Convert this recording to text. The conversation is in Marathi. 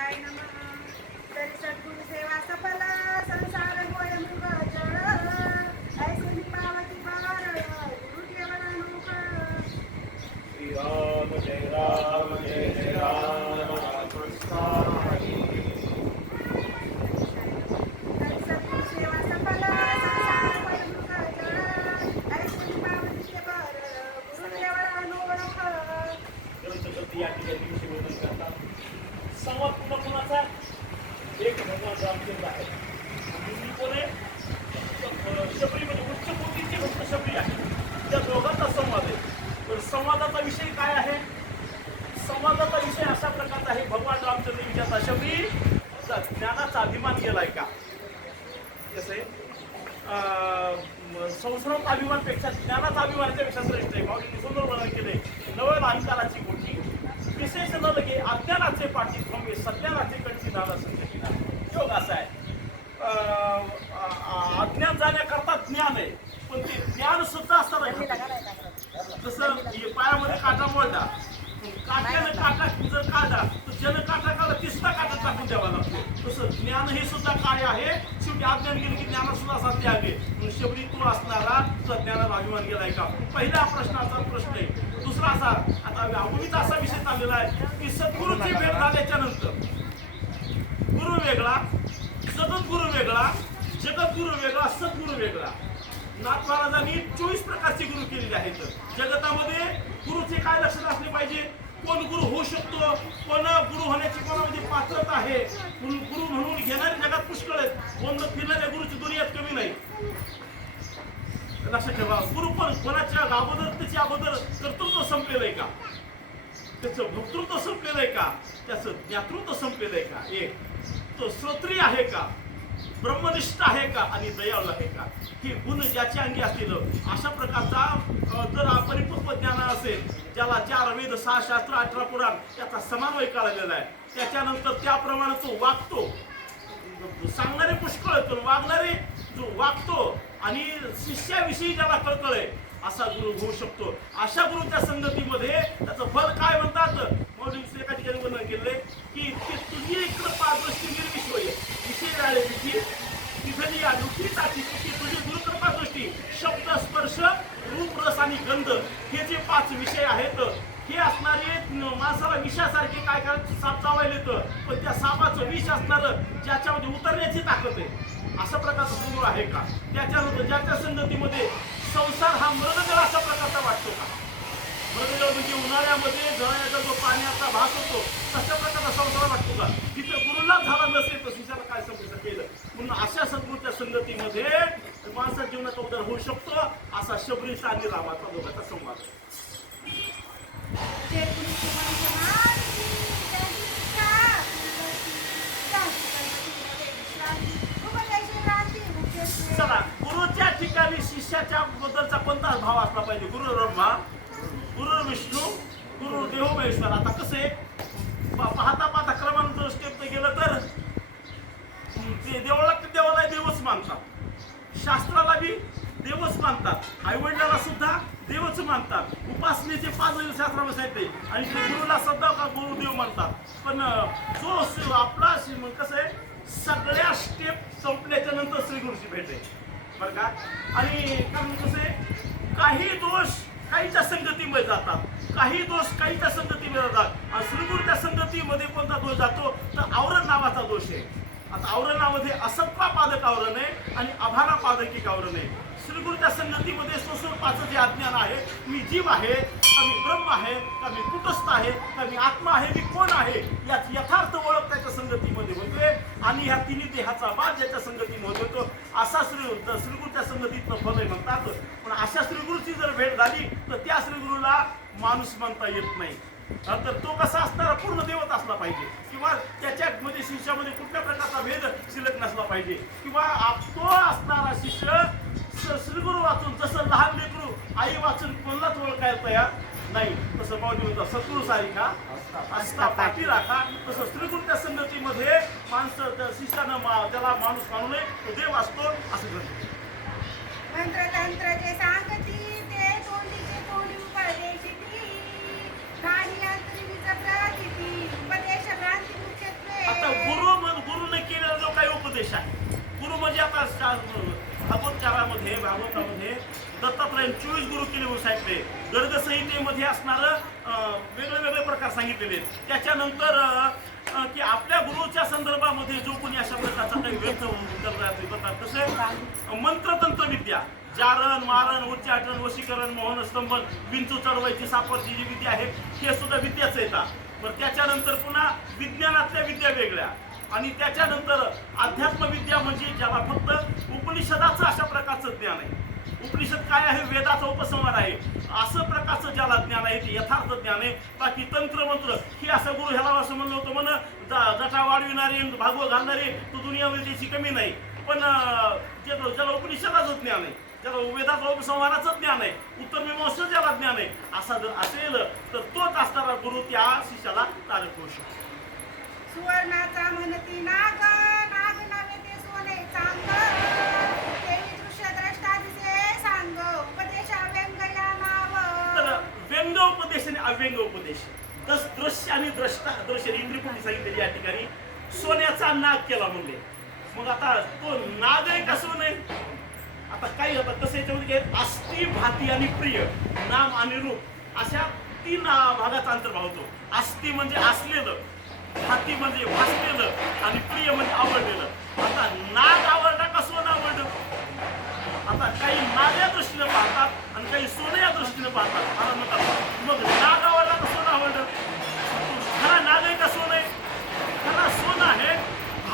शिवाय नमः. तरी सद्गुरु सेवा सफल संसार होय मृग जळ. ऐसे मी पावती पार गुरु केवळ अनुकळ. श्रीराम जय राम जय जय राम राम हरी. तरी सद्गुरु सेवा सफल संसार होय मृग जळ. ऐसे मी पावती पार गुरु केवळ अनुकळ. ग्रंथकर्ते या ठिकाणी विषय वर्णन करतात. संवाद कुणाचा एक भगवान रामचंद्र आहे आणि दुसरी कोण आहे शबरी, म्हणजे उच्च कोटीचे भक्त शबरी आहे. त्या दोघांचा संवाद आहे. तर संवादाचा विषय काय आहे? संवादाचा विषय अशा प्रकारचा आहे. भगवान रामचंद्र विचारता शबरी ज्ञानाचा अभिमान केलाय का? कसं आहे संसाराचा अभिमानपेक्षा ज्ञानाचा अभिमानाच्या पेक्षा श्रेष्ठ आहे. भाऊजींनी सुंदर वर्णन केले. नवल अहंकाराची गोठी विशेष न लगे अज्ञानाचे पाठी थांबे सज्ञानाचे कंठी झाला संकटीला. योग असा आहे अज्ञान जाण्याकरता ज्ञान आहे, पण ते ज्ञान सुद्धा असताना जसं पायामध्ये काटा मोडला, काट्यानं काटा जर काढला तर ज्यानं काटा काढला तिसरा काटा टाकून द्यावा लागतो. तसं ज्ञान हे सुद्धा काय आहे? शेवटी अज्ञान गेलं की ज्ञान सुद्धा साध्य आहे. म्हणून शेवटी तू असणारा तुझा ज्ञानाला अभिमान गेलाय का? पहिल्या प्रश्नाचा प्रश्न आहे. दुसरा असा, आता आवडीचा असा विषय चाललेला आहे की सद्गुरूची भेट झाल्याच्या नंतर गुरु वेगळा, जगद्गुरु वेगळा, जगद्गुरु वेगळा, सद्गुरु वेगळा. नाथ महाराजांनी 24 प्रकारचे गुरु केलेले आहेत. जगतामध्ये गुरुचे काय लक्षण असले पाहिजे? कोण गुरु होऊ शकतो, कोण गुरु होण्याची कोणामध्ये पात्रता आहे, गुरु म्हणून घेणारे जगात पुष्कळ आहेत. कोण फिरणाऱ्या गुरुची दुनियात कमी नाही. लक्षात ठेवा. गुरु पण कोणाच्या अगोदर त्याची अगोदर कर्तृत्व संपलेलं आहे का? त्याचं भक्तृत्व संपलेलं आहे का? त्याचं ज्ञातृत्व संपलेलं आहे का? एक तो श्रोत्रिय आहे का, ब्रह्मनिष्ठ आहे का आणि दयाळू आहे का? हे गुण ज्याच्या अंगी असतील अशा प्रकारचा जर परिपक्व ज्ञान असेल, ज्याला 4 वेद 6 शास्त्र 18 पुराण याचा समन्वय कळलेला आहे, त्याच्यानंतर त्याप्रमाणे तो वागतो. सांगणारे पुष्कळ आहेत, पण वागणारे जो वागतो आणि शिष्याविषयी ज्याला कळकळ आहे असा गुरु होऊ शकतो. अशा गुरुच्या संगतीमध्ये त्याचं फल काय म्हणतात? मौलिक एका ठिकाणी वर्णन केले की तुझी कृपा दृष्टी निर्विश्व विषय आले तिथली अनुष्ठीसाठी तुझी गुरुकृपा दृष्टी शब्द स्पर्श रूप रस आणि गंध हे जे 5 विषय आहेत, हे असणारे माणसाला विषासारखे काय करायचं साप चावायला येतं, पण त्या सापाचं विष असणारं ज्याच्यामध्ये उतरण्याची ताकद आहे अशा प्रकारचा गुरु आहे का? त्याच्यानंतर ज्याच्या संगतीमध्ये संसार हा मृगजळ अशा प्रकारचा वाटतो का? मृगजळ म्हणजे उन्हाळ्यामध्ये जळायचा जो पाण्याचा भास होतो तशा प्रकारचा संसार वाटतो का? तिथं गुरुला झाला नसेल तर शिष्याला काय समजून केलं. म्हणून अशा सद्गुरूच्या संगतीमध्ये माणसा जीवनाचा उद्धार होऊ शकतो. असा शबरीचा आणि रामाचा दोघांचा संवाद आहे. चला, गुरुच्या ठिकाणी शिष्याच्या बद्दलचा कोणता भाव असला पाहिजे? गुरु ब्रह्मा, गुरु विष्णू, गुरु देव महेश्वर. आता कसं आहे पाहता पाहता क्रमानं जर स्टेप गेलं तर देवाला देवच मानतात, शास्त्राला बी देवच मानतात, आईवडिलाला सुद्धा देवच मानतात, उपासनेचे 5 शास्त्रामध्ये सांगितले आणि ते गुरुला सुद्धा का गुरुदेव मानतात. पण जो आपला कसं आहे सगळ्या स्टेप संपल्याच्या नंतर श्रीगुरूची भेट आहे बरं का. आणि कारण कसं आहे काही दोष काहीच्या संगतीमध्ये जातात, काही दोष काहीच्या संगतीमध्ये जातात. आणि श्रीगुरूच्या संगतीमध्ये कोणता दोष जातो तर आवरण नावाचा दोष आहे. आता आवरणामध्ये असत्वा पादक आवरण आहे आणि अभाना पादकी आवरण आहे. श्रीगुरूच्या संगतीमध्ये स्वस्वरूपाचं जे अज्ञान आहे, मी जीव आहे का मी ब्रह्म आहे का मी कुटस्थ आहे का मी आत्मा आहे, मी कोण आहे, याची यथार्थ ओळख त्याच्या संगतीमध्ये होते. आणि ह्या तिन्ही देहाचा बाद ज्याच्या संगतीमध्ये होतो असा श्रीगुरूच्या संगतीतनं फल आहे म्हणतात. पण अशा श्रीगुरूची जर भेट झाली तर त्या श्रीगुरूला माणूस म्हणता येत नाही. तर तो कसा असणारा पूर्ण देवत असला पाहिजे किंवा त्याच्यामध्ये शिष्यामध्ये कुठल्या प्रकारचा भेद शिल्लक नसला पाहिजे किंवा तो असणारा शिष्य श्रीगुरू वाचून जसं लहान लेकरू आई वाचून कोणालाच ओळखायला तयार नाही, तसं माऊली म्हणतात सद्गुरू सारिखा असता पाठी राखा. तसं श्रीगुरूच्या संगतीमध्ये माणसं शिष्यानं त्याला माणूस मानू नये, तो देव असतो असं म्हणतो. मंत्र तंत्र जे सांगती ते तोंडीचे तोंडी उपदेशिती, गाणी अंतरीचा प्रतिती उपदेश भ्रांती मुख्यत्वे भागवतामध्ये दत्तात्रयाने 24 गुरु केले म्हणून सांगितले. गर्ग संहितेमध्ये असणारं वेगळे प्रकार सांगितलेले आहेत. त्याच्यानंतर की आपल्या गुरुच्या संदर्भामध्ये जो कोणी अशा प्रकारचा काही व्यर्थ करतात तसे मंत्रतंत्र विद्या, जारण मारण उच्चाटन वशीकरण मोहन स्तंभन विंचू चढवायची सापडची जी विद्या आहे हे सुद्धा विद्याच येतात. पण त्याच्यानंतर पुन्हा विज्ञानातल्या विद्या वेगळ्या आणि त्याच्यानंतर अध्यात्म विद्या म्हणजे ज्याला फक्त उपनिषदाचं अशा प्रकारचं ज्ञान आहे. उपनिषद काय आहे? वेदाचा उपसंहार आहे. असं प्रकारचं ज्याला ज्ञान आहे ते यथार्थ ज्ञान आहे. बाकी तंत्र मंत्र ही असं गुरु ह्याला असं म्हणलं होतं म्हण जटा वाढविणारे भागवत घालणारे तो दुनियामध्ये त्याची कमी नाही. पण ज्याला उपनिषदाचं ज्ञान आहे, ज्याला वेदाचा उपसंहाराचं ज्ञान आहे, उत्तर मीमांसा ज्याला ज्ञान आहे असा जर असेल तर तोच असणारा गुरु त्या शिष्याला तारक होऊ शकतो. सुवर्णाचा म्हणती नाग, नाग नव्हे ते सोने चांग, देवी दृश्य द्रष्टा दिसे सांग, उपदेशा व्यंग या नाव. तर व्यंग उपदेश आणि अव्यंग उपदेश, दृश्य आणि द्रष्टा दृश्य इंद्रिय सांगितलेली या ठिकाणी सोन्याचा नाग केला म्हणजे. मग आता तो नाग आहे का सोने? आता काही होतं कसं याच्यामध्ये अस्थि भाती आणि प्रिय, नाम आणि रूप अशा 3 भागाचा अंतर्भाव होतो. अस्थि म्हणजे असलेलं, भाती म्हणजे भासलेलं आणि प्रिय म्हणजे आवडलेलं. आता नाग